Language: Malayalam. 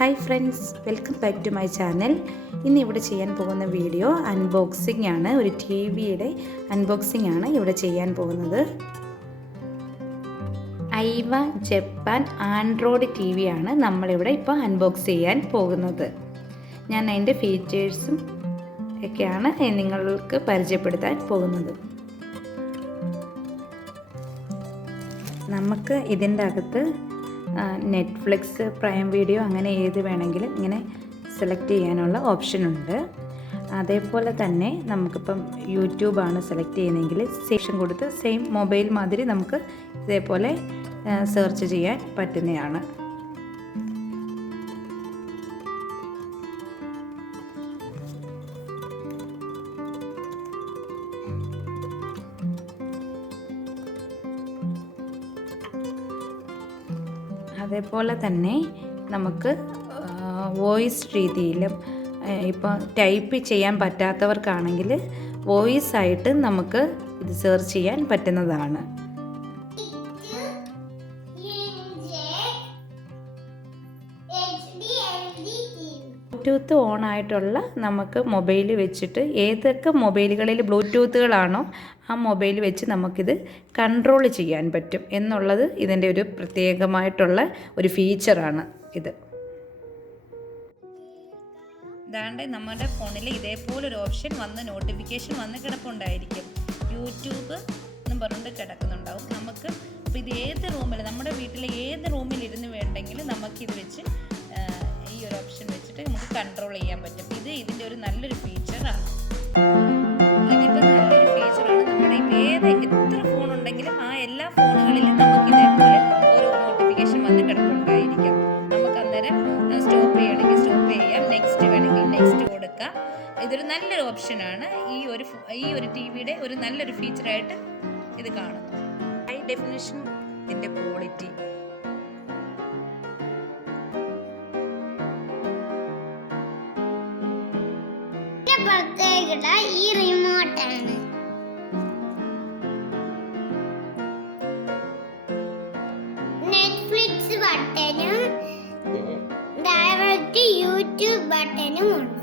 Hi friends, welcome back to my channel. ഇന്ന് ഇവിടെ ചെയ്യാൻ പോകുന്ന വീഡിയോ അൺബോക്സിംഗ് ആണ്. ഒരു ടി വിയുടെ അൺബോക്സിംഗ് ആണ് ഇവിടെ ചെയ്യാൻ പോകുന്നത്. ഐവ ജപ്പാൻ ആൻഡ്രോയിഡ് ടി വി ആണ് നമ്മളിവിടെ ഇപ്പോൾ അൺബോക്സ് ചെയ്യാൻ പോകുന്നത്. ഞാൻ അതിൻ്റെ ഫീച്ചേഴ്സും ഒക്കെയാണ് നിങ്ങൾക്ക് പരിചയപ്പെടുത്താൻ പോകുന്നത്. നമുക്ക് ഇതിൻ്റെ അകത്ത് നെറ്റ്ഫ്ലിക്സ്, പ്രൈം വീഡിയോ അങ്ങനെ ഏത് വേണമെങ്കിലും ഇങ്ങനെ സെലക്ട് ചെയ്യാനുള്ള ഓപ്ഷൻ ഉണ്ട്. അതേപോലെ തന്നെ നമുക്കിപ്പം യൂട്യൂബാണ് സെലക്ട് ചെയ്യുന്നതെങ്കിൽ സെക്ഷൻ കൊടുത്ത് സെയിം മൊബൈൽ മാതിരി നമുക്ക് ഇതേപോലെ സെർച്ച് ചെയ്യാൻ പറ്റുന്നതാണ്. അതേപോലെ തന്നെ നമുക്ക് വോയിസ് രീതിയിലും ഇപ്പോൾ ടൈപ്പ് ചെയ്യാൻ പറ്റാത്തവർക്കാണെങ്കിൽ വോയിസ് ആയിട്ട് നമുക്ക് ഇത് സെർച്ച് ചെയ്യാൻ പറ്റുന്നതാണ്. ബ്ലൂടൂത്ത് ഓൺ ആയിട്ടുള്ള നമുക്ക് മൊബൈൽ വെച്ചിട്ട് ഏതൊക്കെ മൊബൈലുകളിൽ ബ്ലൂടൂത്തുകളാണോ ആ മൊബൈൽ വെച്ച് നമുക്കിത് കൺട്രോൾ ചെയ്യാൻ പറ്റും എന്നുള്ളത് ഇതിൻ്റെ ഒരു പ്രത്യേകമായിട്ടുള്ള ഒരു ഫീച്ചറാണ് ഇത്. ഇതാണ്ട് നമ്മുടെ ഫോണിൽ ഇതേപോലൊരു ഓപ്ഷൻ വന്ന് നോട്ടിഫിക്കേഷൻ വന്ന് കിടപ്പുണ്ടായിരിക്കും. യൂട്യൂബ് എന്നും പറഞ്ഞുകൊണ്ട് കിടക്കുന്നുണ്ടാവും. നമുക്ക് ഇപ്പോൾ ഇത് ഏത് റൂമിൽ, നമ്മുടെ വീട്ടിലെ ഏത് റൂമിലിരുന്ന് വേണ്ടെങ്കിലും നമുക്കിത് വെച്ച് ഈ ഒരു ഓപ്ഷൻ വെച്ചിട്ട് നമുക്ക് കൺട്രോൾ ചെയ്യാൻ പറ്റും. ഇതിൻ്റെ ഒരു നല്ലൊരു ഫീച്ചറാണ്. ഇതിപ്പോൾ നല്ലൊരു ഫീച്ചറാണ്. നമ്മുടെ എത്ര ഫോൺ ഉണ്ടെങ്കിലും ആ എല്ലാ ഫോണുകളിലും നമുക്ക് ഇതേപോലെ ഓരോ നോട്ടിഫിക്കേഷൻ വന്ന് കിടപ്പുണ്ടായിരിക്കാം. നമുക്ക് അന്നേരം സ്റ്റോപ്പ് ചെയ്യണമെങ്കിൽ സ്റ്റോപ്പ് ചെയ്യാം, നെക്സ്റ്റ് വേണമെങ്കിൽ നെക്സ്റ്റ് കൊടുക്കാം. ഇതൊരു നല്ലൊരു ഓപ്ഷനാണ്. ഈ ഒരു ടി വിയുടെ ഒരു നല്ലൊരു ഫീച്ചറായിട്ട് ഇത് കാണുന്നു. ഹൈ ഡെഫിനിഷൻ ഇതിൻ്റെ ക്വാളിറ്റി. പ്രത്യേകത ഈ റിമോട്ടാണ്. നെറ്റ്ഫ്ലിക്സ് ബട്ടനും ഡയറക്റ്റ് യൂട്യൂബ് ബട്ടനും ഉണ്ട്.